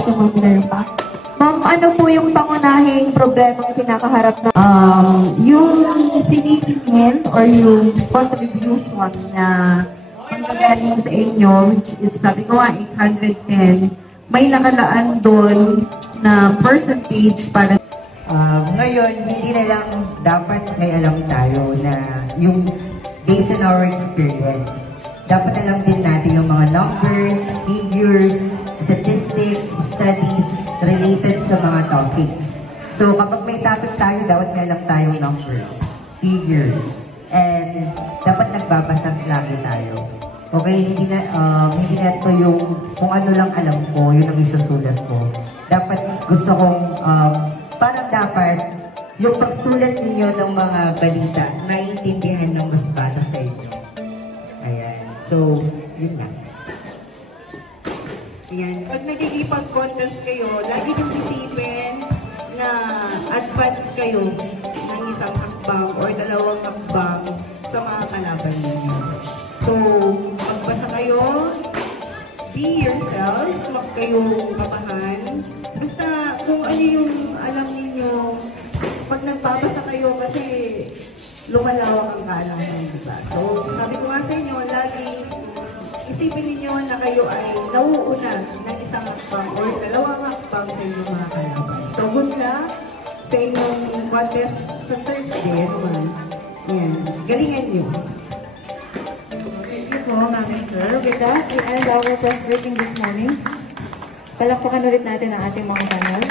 gusto mag-learn pa. Ma'am, ano po yung pangunahing problemang kinakaharap na? Yung sinisingil or yung contribution na manggagaling sa inyo, which is, sabi ko nga, 810, may nakalaan doon na percentage para ngayon, hindi na lang dapat may alam tayo na yung based on our experience. Dapat alam din natin yung mga numbers, figures, statistics, studies related sa mga topics. So kapag may topic tayo, dapat may alam tayong numbers, figures, and dapat nagbabasa lagi tayo. Okay, hindi na ito yung kung ano lang alam ko, yun ang isusulat ko. Dapat gusto kong parang dapat yung pagsulat ninyo ng mga balita, naiintindihan ng mas bata sa inyo. Ayan. So, yun lang. Ayan. Pag nagigipag-contest kayo, lagi niyong isipin na advance kayo ng isang hakbang or dalawang hakbang sa mga kalaban ninyo. So, magbasa kayo, be yourself, huwag kayong kapahan. Basta kung ano yung alam ninyo, pag nagbabasa kayo kasi lumalawak ang kaalaman, diba? So, sabi ko nga sa inyo, lagi isipin ninyo na kayo ay nauuna ng isang hakbang or dalawang hakbang sa inyong mga kalaban. So, good luck sa inyong contest sa Thursday, naman. Yan. Galingan nyo. Thank you po, Ma'am and Sir. With that, we end our press briefing this morning. Palakpakan ulit natin ang ating mga panel.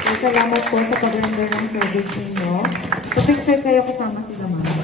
So, salamat po sa pag-render ng service ninyo. So, picture kayo kasama sila, ma'am.